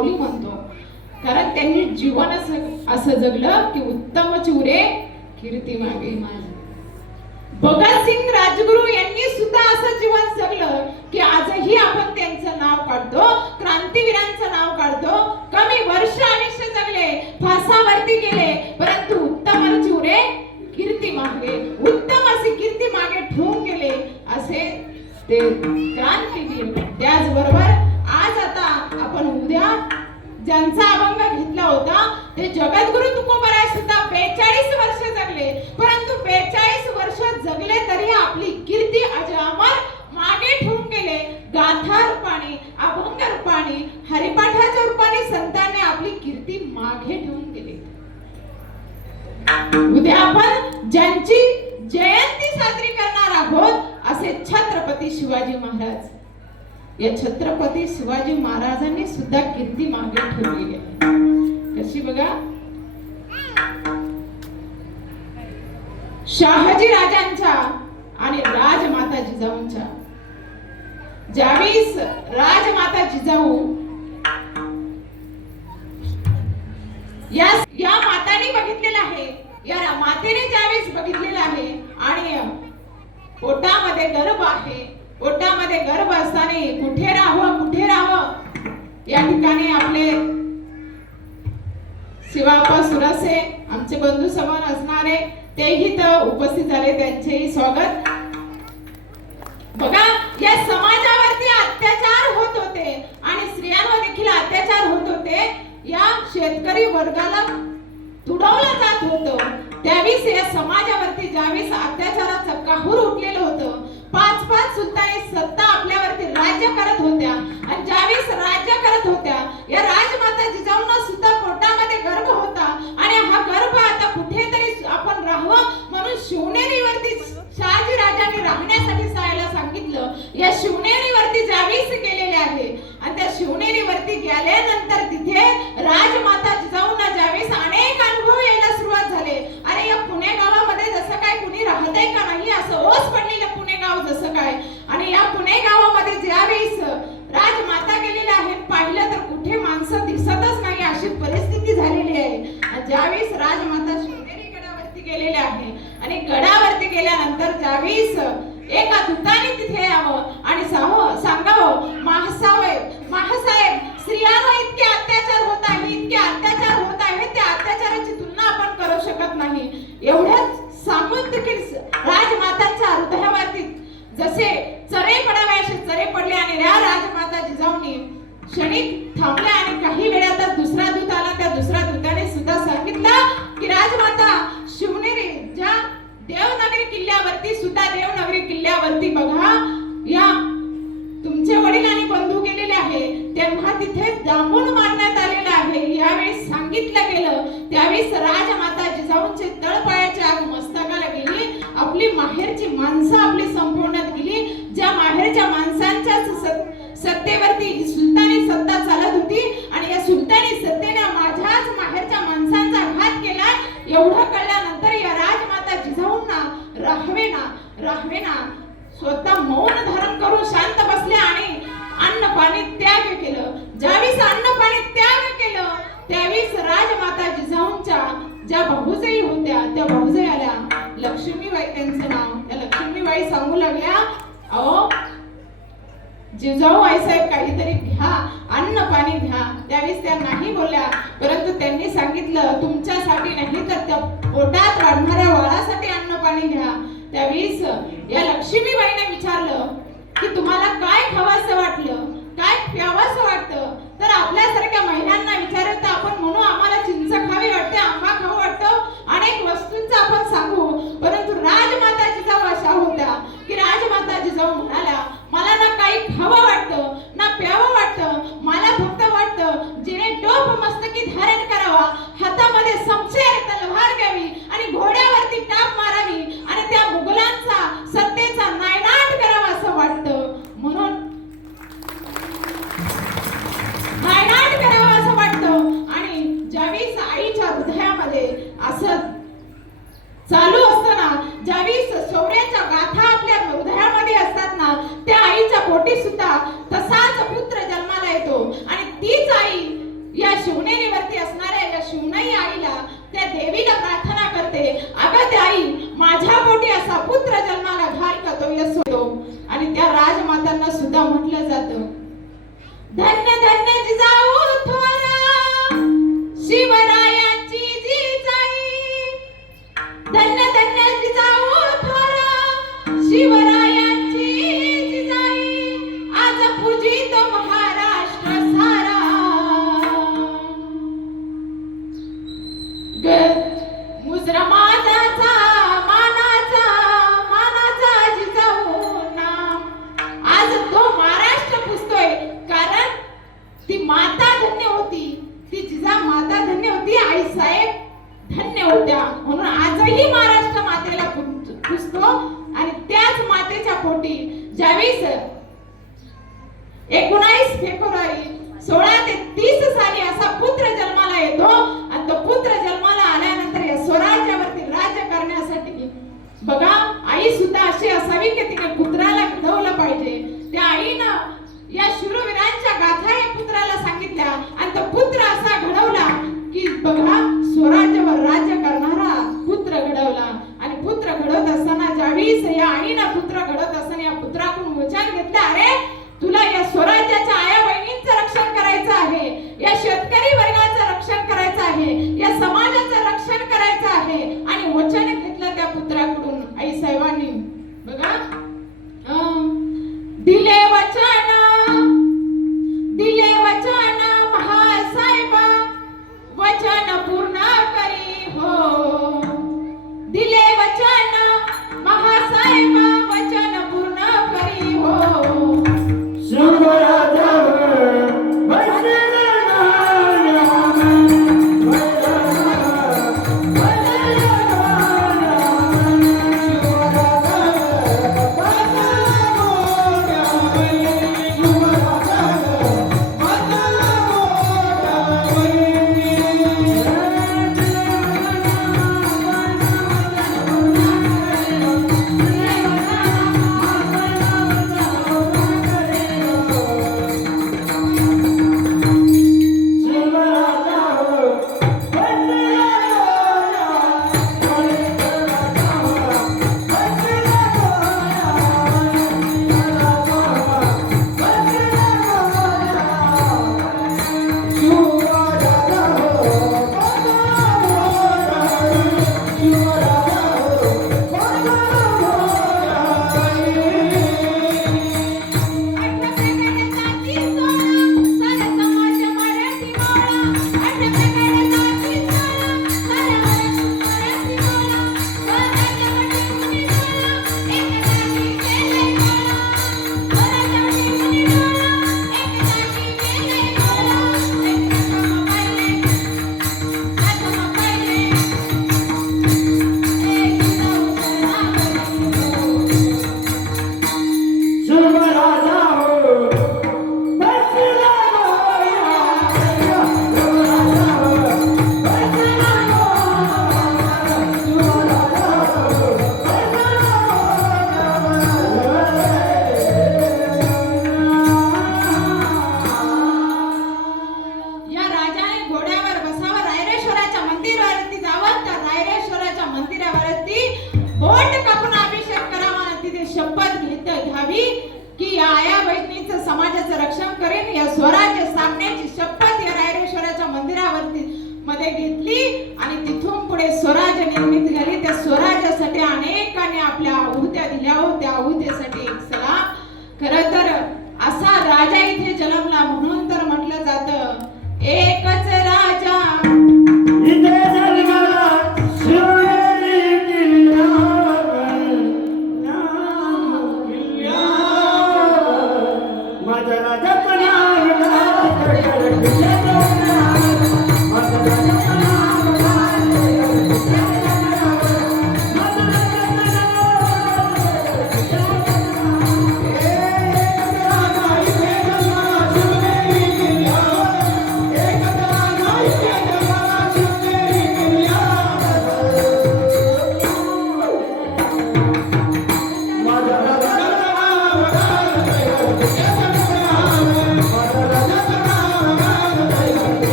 माऊली म्हणतो. कारण त्यांनी जीवन असं असं जगलं की उत्तम चुरे कीर्ती मागे. भगतसिंग राजगुरू यांनी सुद्धा असं जीवन जगलं की आजही आपण त्यांचं नाव काढतो क्रांतीवीरांचं नाव काढतो. कमी वर्ष आयुष्य जगले फासावरती गेले परंतु उत्तम चुरे कीर्ती मागे. उत्तम अशी कीर्ती मागे ठेवून गेले असे ते क्रांतीवीर त्याचबरोबर जगद्गुरु तुकोबराय सुद्धा बेचाळीस वर्ष जगले. परंतु बेचाळीस वर्ष जगले तरी आपली कीर्ती अजरामर मागे ठेवून गेले. गाथा रूपाने अभंग रूपाने हरिपाठाच्या रूपाने संतांनी आपली कीर्ती मागे ठेवून गेले. उद्या आपण ज्यांची जयंती साजरी करणार आहोत असे छत्रपती शिवाजी महाराज. या छत्रपती शिवाजी महाराजांनी सुद्धा कीर्ती मागे ठेवलेली आहे. कशी बघा? शहाजी राजांचा आणि राजमाता जिजाऊंच्या ज्यावेळेस राजमाता जिजाऊ या या माताने बघितलेलं आहे या मातेने ज्यावेळेस बघितलेलं आहे आणि पोटामध्ये गर्भ आहे पोटामध्ये गर्भ असताना कुठे राहावं कुठे राहावं? या ठिकाणी आपले शिवापा सुरसे आमचे बंधू समान असणारे तेही तर उपस्थित झाले त्यांचेही स्वागत. बघा या समाजावरती अत्याचार होत होते आणि स्त्रियांवर देखील अत्याचार होत होते. या शेतकरी वर्गाला तुडवलं जात होतं. त्यावेळेस या समाजावरती ज्यावेळी अत्याचाराचं काहूर उठलेलं होतं पाच पाच सुलतानी सत्ता आपल्यावरती राज्य करत होत्या आणि ज्यावेळेस राज्य करत होत्या या राजमाता जिजाऊंना सुद्धा पोटामध्ये गर्भ होता आणि हा गर्भ आता कुठेतरी आपण राहावं म्हणून शिवनेरीवरती शहाजी राजांनी राहण्यासाठी जायला सांगितलं या शिवनेरीवरती ज्यावेळेस गेलेले आहे आणि त्या शिवनेरीवरती गेल्यानंतर तिथे राजमाता जिजाऊंना ज्यावेळेस अनेक अनुभव यायला सुरुवात झाले अरे या पुणे गावामध्ये जसं काय कुणी राहतंय का नाही असं ओस पडलेलं पुणे गाव जसं काय आणि या पुणे गावामध्ये ज्यावेळेस राजमाता गेलेल्या आहेत पाहिलं तर कुठे माणसं दिसतच नाही अशी परिस्थिती झालेली आहे आणि ज्यावेळेस राजमाता शिवनेरी गडावरती गेलेले आहे आणि गडावरती गेल्यानंतर ज्यावेळेस एका दूताने तिथे यावं आणि साहो सांगावं महासाहेब महासाहेब स्त्रियांवर इतके अत्याचार होत आहे इतके अत्याचार होत आहे त्या अत्याचाराची तुलना आपण करू शकत नाही. एवढ्याच सांगून देखील राजमातांच्या हृदयावरती जसे चरे पडावे असे चरे पडले आणि या राजमाता जिजाऊनी क्षणिक थांबल्या आणि काही वेळा किल्ल्यावरती सुद्धा देवनगरी किल्ल्यावरती बघा. या तुमचे वडील आणि बंधू गेलेले आहे. त्यांना तिथे दामून मारण्यात आलेलं आहे. यावेळी सांगितलं गेलं. त्यावेळेस राजमाता जिजाऊंचे तळपायाच्या आग मस्तकाला गेली. आपली माहेरची माणसं आपली संपूर्णात गेली. ज्या माहेरच्या माणसांच्या सत्तेवरती सुलतानी सत्ता चालत होती आणि या सुलतानी सत्तेने माझ्याच माहेरच्या माणसांचा घात केला एवढं कळल्यानंतर या राजमाता जिजाऊंना राहवेना राहवेना स्वतः मौन धारण करून शांत बसले आणि अन्न पाणी त्याग केलं. ज्यावेळेस अन्न पाणी त्याग केलं त्यावेळेस राजमाता जिजाऊंच्या ज्या भाऊजाई होत्या त्या भाऊजाई आल्या लक्ष्मीबाई त्यांचं नाव त्या लक्ष्मीबाई सांगू लागल्या अहो जिजाऊ आईसाहेब काहीतरी घ्या अन्न पाणी घ्या. त्यावेळेस त्या नाही बोलल्या परंतु त्यांनी सांगितलं तुमच्यासाठी नाही तर त्या पोटात वाढणाऱ्या बाळासाठी अन्न पाणी घ्या. त्यावेळेस या लक्ष्मीबाईने विचारलं की तुम्हाला काय खावासं वाटलं? काय प्यावंसं वाटतं? तर आपल्यासारख्या महिलांना विचारत तर आपण म्हणू आम्हाला चिंच खावी वाटते आंबा खाऊ वाटतं अनेक वस्तूंचं आपण सांगू. परंतु राजमाता जिजाऊ अशा होत्या की राजमाता जिजाऊ म्हणाल्या मला ना काही खावं वाटतं ना प्यावं वाटतं मला Chunere. पोलीस या आणि पुत्र घडत असं या पुत्राकडून विचार घेतला. अरे तुला या स्वराज्याच्या आया बहिणींचं रक्षण करायचं आहे या शेतकरी वर्गाचं रक्षण करायचं आहे या समाजाचं रक्षण करायचं आहे. आणि वचन घेतलं त्या पुत्राकडून आई साहेबांनी बघा. दिले वचन.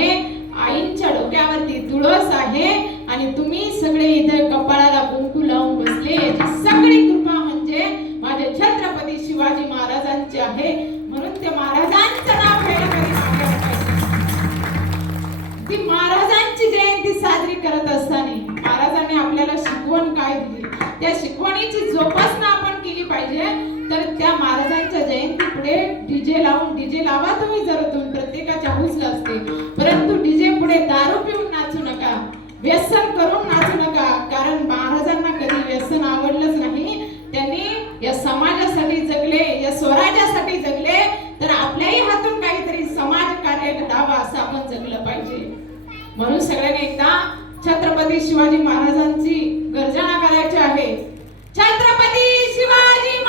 आहे. आईंच्या डोक्यावरती तुळस आहे. आणि तुम्ही सगळे इथे कपाळाला कुंकू लावून बसले. याची सगळी कृपा म्हणजे माझे छत्रपती शिवाजी महाराजांची आहे. म्हणून ते महाराजांचं नाव ती महाराजांची जयंती साजरी करत असताना महाराजांनी आपल्याला शिकवण काय दिली? त्या शिकवणीची जोपासना आपण केली पाहिजे. तर त्या महाराजांच्या जयंती पुढे डीजे लावून डीजे लावा तुम्ही जर स्वराज्यासाठी जगले तर आपल्याही हातून काहीतरी समाज कार्य घडावा असं आपण जगलं पाहिजे. म्हणून सगळ्यांनी एकदा छत्रपती शिवाजी महाराजांची गर्जना करायची आहे. छत्रपती शिवाजी